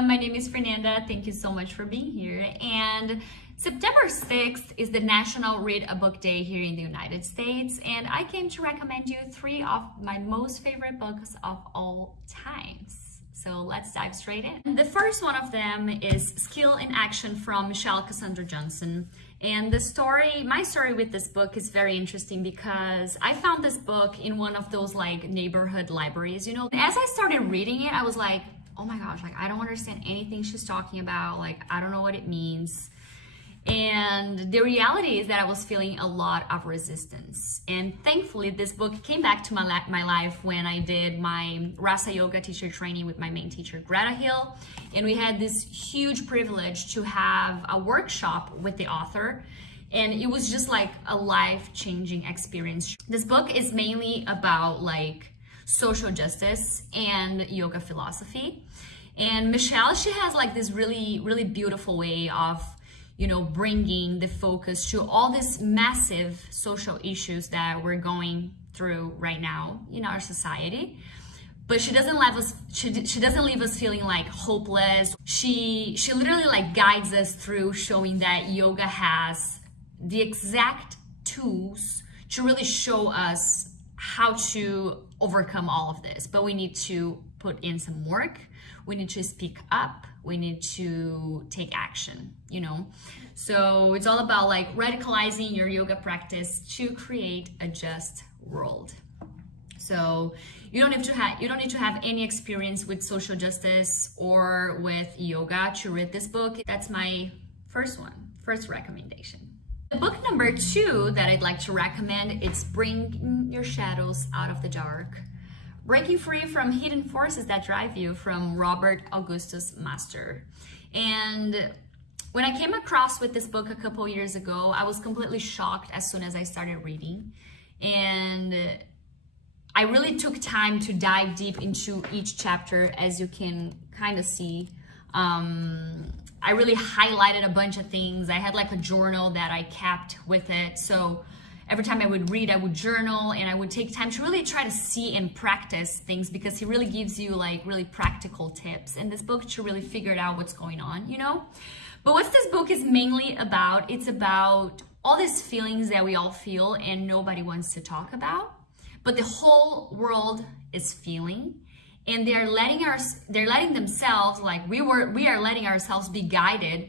welcome. My name is Fernanda. Thank you so much for being here. And September 6th is the National Read a Book Day here in the United States. And I came to recommend you 3 of my most favorite books of all times. So let's dive straight in. The first one of them is Skill in Action from Michelle Cassandra Johnson. And my story with this book is very interesting because I found this book in one of those like neighborhood libraries, you know. As I started reading it, I was like, oh my gosh, like I don't understand anything she's talking about. Like, I don't know what it means. And the reality is that I was feeling a lot of resistance. And thankfully, this book came back to my life when I did my Rasa Yoga teacher training with my main teacher, Greta Hill. And we had this huge privilege to have a workshop with the author. And it was just like a life-changing experience. This book is mainly about like social justice and yoga philosophy. And Michelle, she has like this really, really beautiful way of bringing the focus to all these massive social issues that we're going through right now in our society. But she doesn't leave us. She doesn't leave us feeling like hopeless. She literally like guides us through, showing that yoga has the exact tools to really show us how to overcome all of this. But we need to put in some work. We need to speak up. We need to take action, So it's all about like radicalizing your yoga practice to create a just world. So you don't need to have any experience with social justice or with yoga to read this book. That's my first recommendation. The book number 2 that I'd like to recommend is Bring Your Shadows Out of the Dark. Breaking Free from Hidden Forces That Drive You from Robert Augustus Master. And when I came across with this book a couple years ago, I was completely shocked as soon as I started reading. And I really took time to dive deep into each chapter, as you can kind of see. I really highlighted a bunch of things. I had like a journal that I kept with it. So every time I would read, I would journal, and I would take time to really try to see and practice things, because he really gives you like really practical tips in this book to really figure out what's going on, But what this book is mainly about, it's about all these feelings that we all feel and nobody wants to talk about, but the whole world is feeling, and they're letting themselves, like we are letting ourselves be guided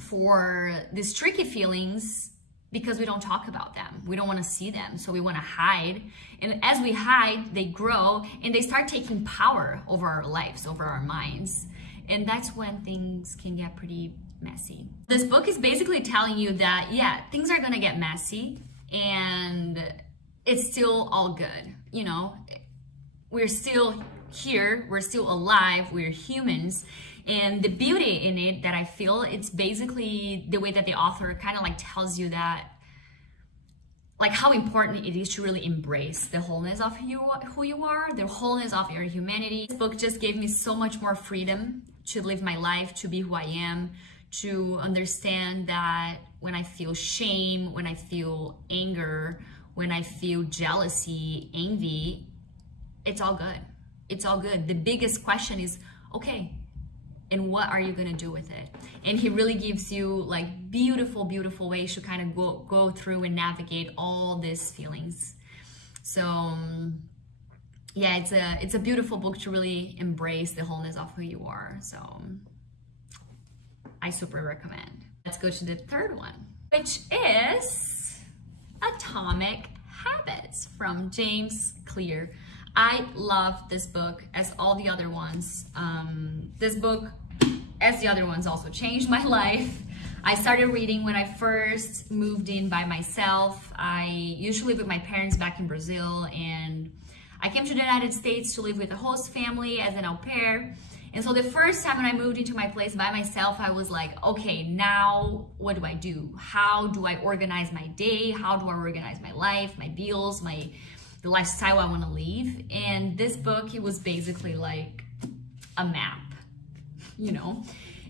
for these tricky feelings, because we don't talk about them. We don't want to see them, so we want to hide. And as we hide, they grow and they start taking power over our lives, over our minds. And that's when things can get pretty messy. This book is basically telling you that, yeah, things are gonna get messy and it's still all good. We're still here, we're still alive, we're humans. And the beauty in it that I feel, it's basically the way that the author kind of like tells you that, like how important it is to really embrace the wholeness of who you are, the wholeness of your humanity. This book just gave me so much more freedom to live my life, to be who I am, to understand that when I feel shame, when I feel anger, when I feel jealousy, envy, it's all good. It's all good. The biggest question is, okay, and what are you gonna do with it? And he really gives you like beautiful, beautiful ways to kind of go through and navigate all these feelings. So yeah, it's a beautiful book to really embrace the wholeness of who you are. So I super recommend. Let's go to the third one, which is Atomic Habits from James Clear. I love this book as all the other ones. This book, as the other ones, also changed my life. I started reading when I first moved in by myself. I used to live with my parents back in Brazil, and I came to the United States to live with a host family as an au pair. And so the first time when I moved into my place by myself, I was like, okay, now what do I do? How do I organize my day? How do I organize my life, my bills, the lifestyle I want to live? And this book, it was basically like a map,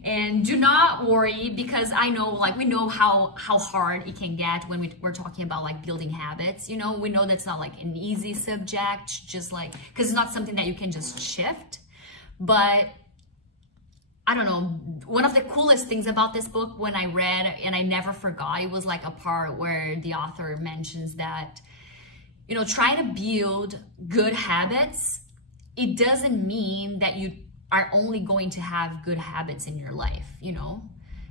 And do not worry, because I know, like, we know how hard it can get when we're talking about like building habits. We know that's not like an easy subject, just like, because it's not something that you can just shift. But I don't know, one of the coolest things about this book when I read, and I never forgot, it was like a part where the author mentions that, you know, trying to build good habits, it doesn't mean that you are only going to have good habits in your life, you know,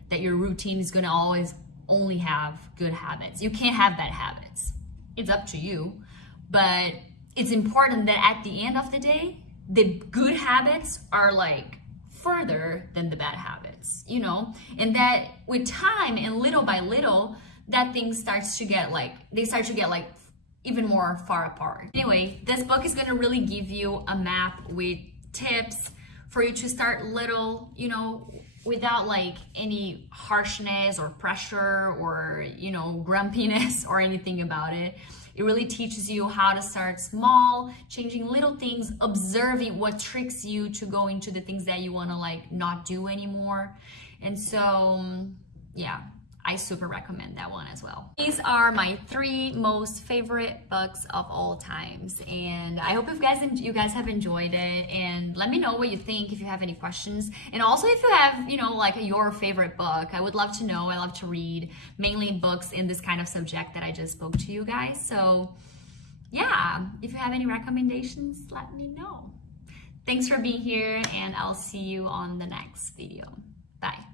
that your routine is going to always only have good habits. You can't have bad habits. It's up to you. But it's important that at the end of the day, the good habits are like further than the bad habits, you know, and that with time and little by little, that thing starts to get like, they start to get like even more far apart. Anyway, this book is going to really give you a map with tips for you to start little, you know, without like any harshness or pressure or, you know, grumpiness or anything about it. It really teaches you how to start small, changing little things, observing what tricks you to go into the things that you want to like not do anymore. And so, yeah, I super recommend that one as well. These are my 3 most favorite books of all times, and I hope you guys have enjoyed it. And let me know what you think if you have any questions, and also if you have, you know, like your favorite book. I would love to know. I love to read mainly books in this kind of subject that I just spoke to you guys. So yeah, if you have any recommendations, let me know. Thanks for being here, and I'll see you on the next video. Bye.